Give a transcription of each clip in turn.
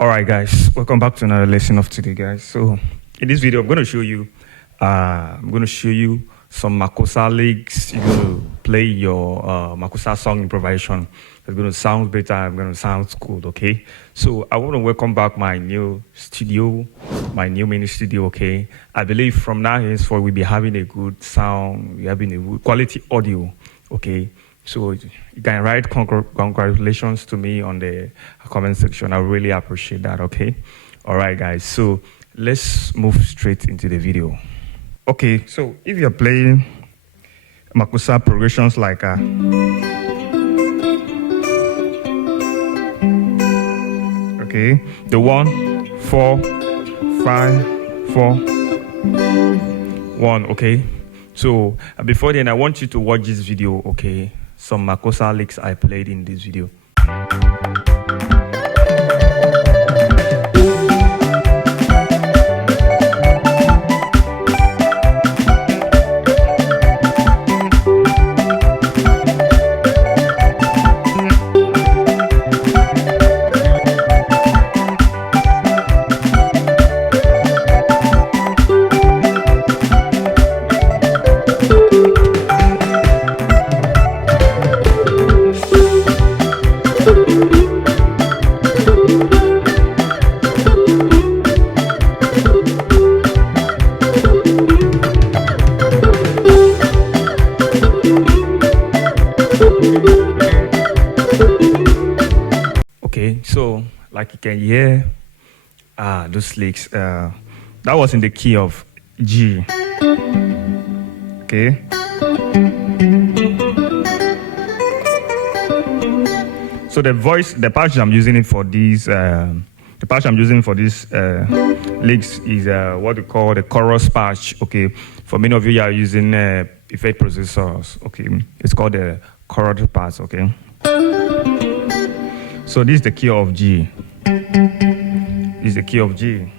All right, guys, welcome back to another lesson of today, guys. So in this video, I'm going to show you some Makossa licks. You're going to play your Makossa song improvisation. It's going to sound better. I'm going to sound good, okay? So I want to welcome back my new studio, my new mini studio, okay? I believe from now henceforth we'll be having a good sound, we're having a good quality audio, okay? So you can write congratulations to me on the comment section. I really appreciate that, okay? All right, guys. So let's move straight into the video. Okay, so if you're playing Makossa progressions like okay, the 1, 4, 5, 4, 1, okay? So before then, I want you to watch this video, okay? Some Makossa licks I played in this video. Okay, so like you can hear, those licks, that was in the key of G. Okay. So the patch I'm using it for these, licks is what we call the chorus patch. Okay, for many of you are using effect processors. Okay, it's called the chorus patch. Okay. So this is the key of G. This is the key of G.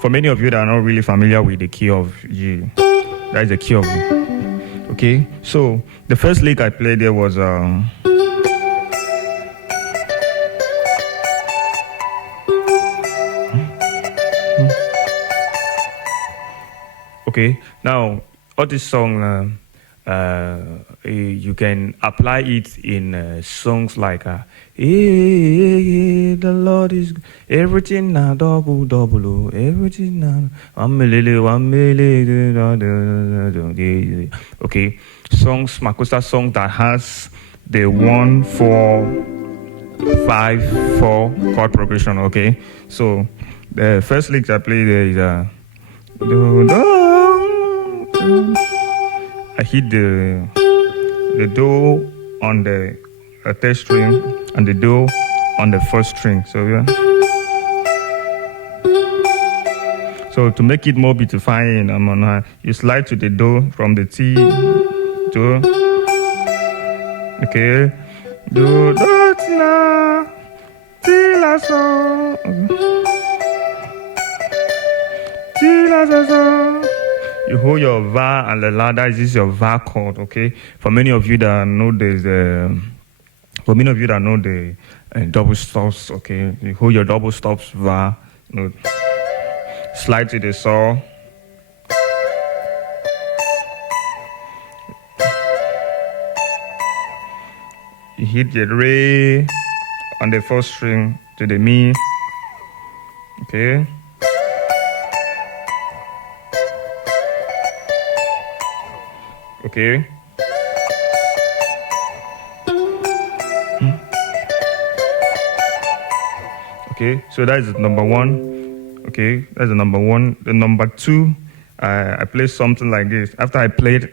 For many of you that are not really familiar with the key of G, that is the key of G. Okay, so the first lick I played there was okay, now all this song, you can apply it in songs like hey, the Lord is everything now double double, everything now 1 million 1 million. Okay, songs, Makossa song that has the 1 4 5 4 chord progression. Okay, so the first lick I play there is do, do. I hit the do on the third string and the do on the first string. So yeah. So to make it more beautifying, you slide to the do from the T to okay. Do that now till I saw till I saw. You hold your va and the la. That is your va chord, okay? For many of you that know the double stops, okay? You hold your double stops va, slide to the saw. You hit the re on the first string to the mi, okay? Okay. Okay, so that is number 1. Okay, that's the number 1. The number 2, I play something like this. After I played,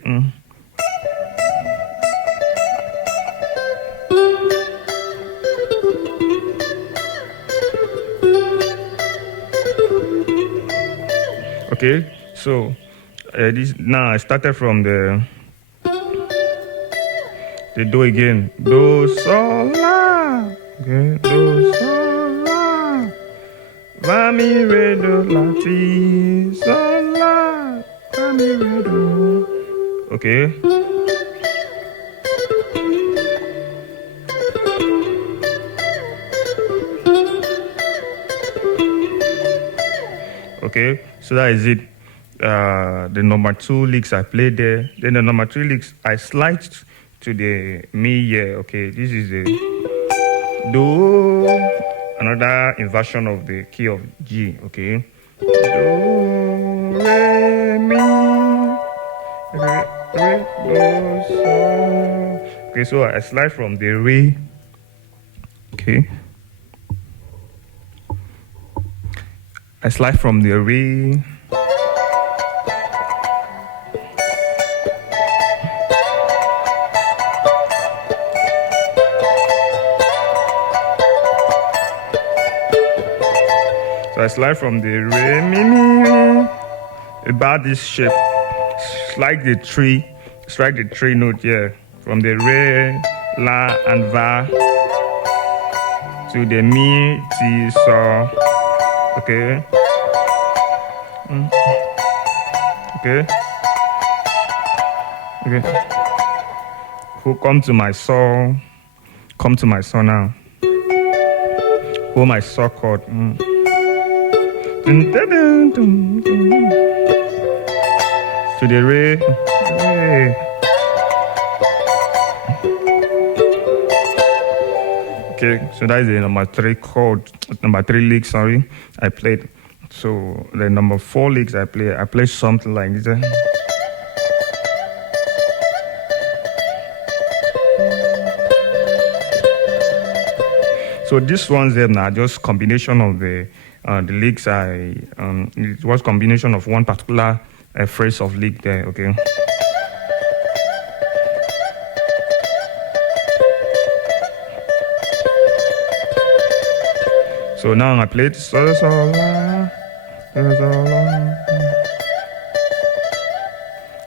okay, so this now I started from the do again. Do, sol, la. Okay, do, sol, la. fa mi re do la ti sol la fa mi re do. Okay. Okay, so that is it. The number 2 licks I played there. Then the number 3 licks I slide to the mi here. Okay, this is the do, another inversion of the key of G. Okay, do re mi re do so. Okay, so I slide from the re. Okay, I slide from the re. So I slide from the re mi mi about this shape. Strike the 3 note here from the re, la, and va to the mi, ti, so. Okay. Okay. Okay. Who come to my saw? Come to my saw now. Hold my saw chord. To the re. Okay, so that is the number 3 chord, number 3 lick, sorry, I played. So the number 4 licks I play something like this. So this ones then are just combination of the licks. It was combination of one particular phrase of lick there. Okay. So now I played so so la,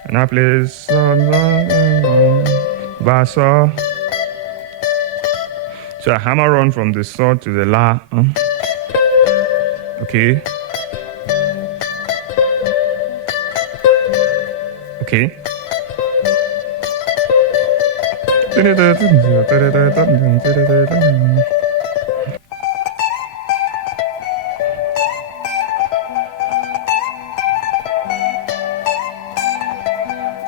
and I play so ba so. So I hammer on from the saw to the la. Okay. Okay.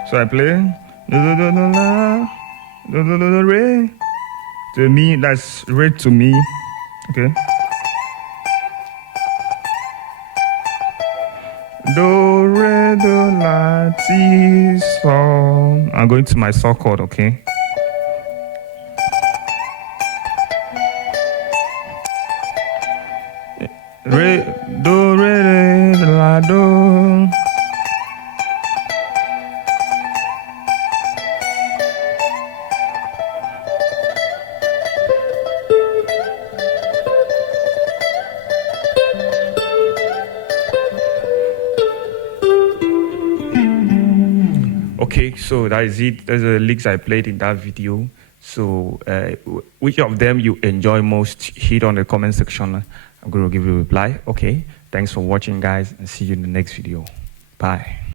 So I play re. To me, that's re to me. Okay. Do re do la ti so. I'm going to my saw chord. Okay. Re do re la do. Okay, so that is it. Those are the licks I played in that video. So which of them you enjoy most, hit on the comment section. I'm going to give you a reply. Okay, thanks for watching, guys, and see you in the next video. Bye.